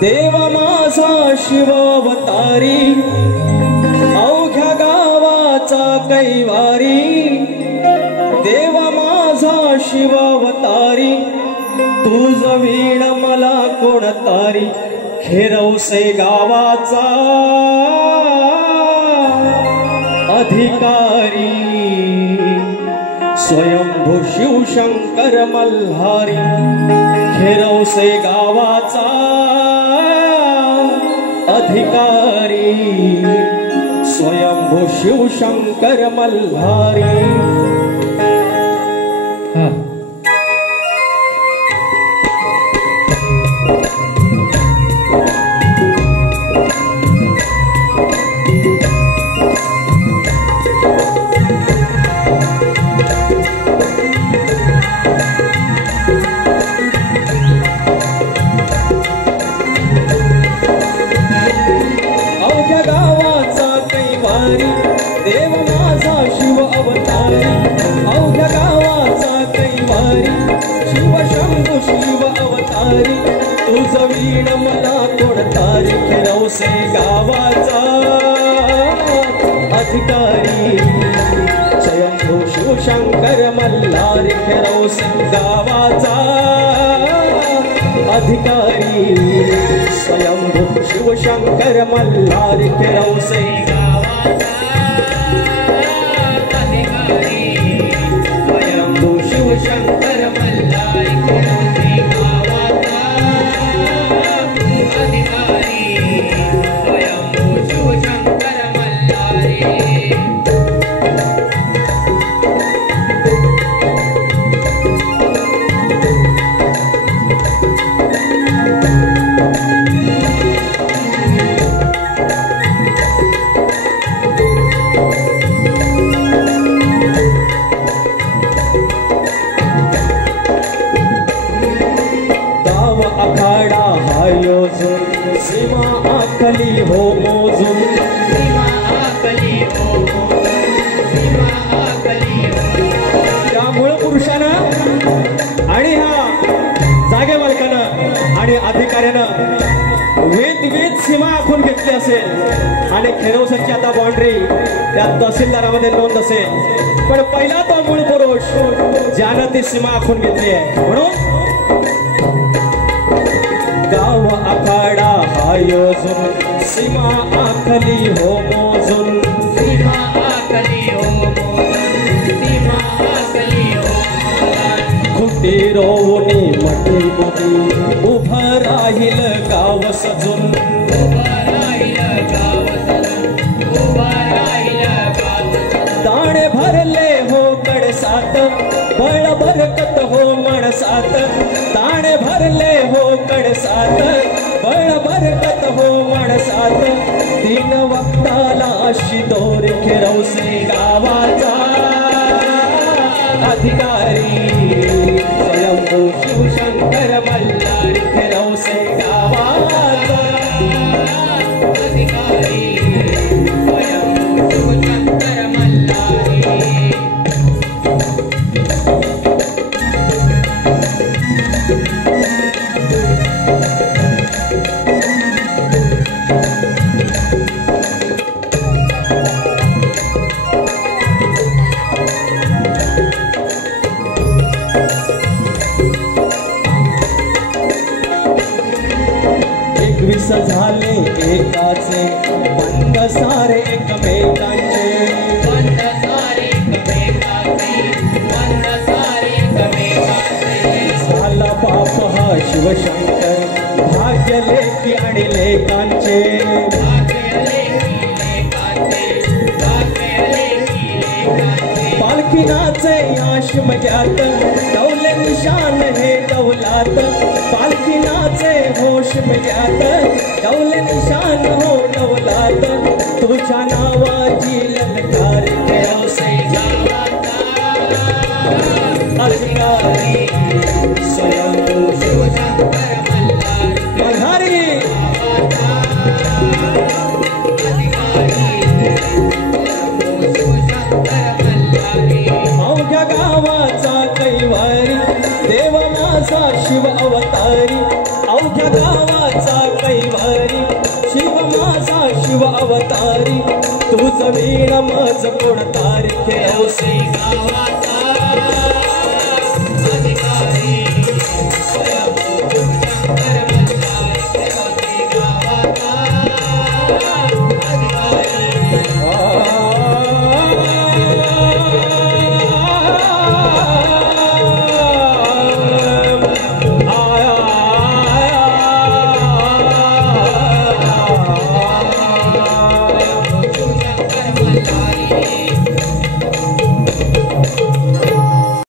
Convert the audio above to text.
देव माझा शिव अवतारी अवघ्या गावाचा कैवारी देव माझा शिव अवतारी तुझ वीण मला कोणतारी खेरवसे गावाचा अधिकारी स्वयंभू शिवशंकर मल्हारी खेरवसे गावाचा अधिकारी स्वयंभू शिवशंकर मल्हारी। देव माझा शिव अवतारी अवघ्या गावाचा कैवारी शिव शंभू शिव अवतारी तुझ वीण मला कोणतारी खेरवसे गावाचा अधिकारी स्वयंभू शिवशंकर मल्हारी खेरवसे गावाचा अधिकारी स्वयंभू शिवशंकर मल्हारी खेरवसे शिवशंकर मल्हारी खेरवसे गावाचा अधिकारी स्वयंभू शिवशंकर मल्हारी। आखाडा हायोजून सीमा आखली हो मोजून सीमा आखली हो सीमा आखली हो त्या मूळ पुरुषानं आणि ह्या जागे मालकानं आणि अधिकाऱ्यानं वेद सीमा आखून घेतली असेल आणि खेरवसाची आता बाउंड्री त्या तहसीलदारामध्ये नोंद असेल पण पहिला तो मूळ पुरुष ज्यानं ती सीमा आखून घेतली आहे म्हणून गाव आखाडा हायोजून सीमा आखली हो मोजून सीमा आखली हो सीमा आखली हो खुटी रोवणी मठी मोठी उभं राहील गाव सजून उभं राहील गाव सजून उभं राहील गाव दाणे भरले हो कडसात बळ बरकत हो मणसात दाणे भरले हो कडसात बळ बरकत हो मणसात तीन वक्ताला अशी दोरी खेरवसे गावाचा अधिकारी स्वयंभू शिवशंकर मल्हारी खेरवसे गावाचा अधिकारी स्वयंभू शिवशंकर मल्हारी। झाले एकाचे बंद सारे एकमेकांचे बंद सारे एकमेकांचे बंद सारे एकमेकांचे झाला बाप हा शिवशंकर भाग्य लेखी आणि लेकांचे भाग्य लेखी लेकांचे भाग्य लेखी लेकांचे पालखी नाचे याश मजात दौले निशान हे दौलात पालखी नाचे होश मजात दौले निशान हो दौलात तुझ्या नावाची ललकार खेरवसे गावाचा अधिकारी स्वयंभू शिवशंकर मल्हारी अवघ्या गावाचा कैवारी देव माझा शिव अवतारी अवघ्या गावाचा अवतारी तू जमीन मज कोण तारी खेळवसे गावाचा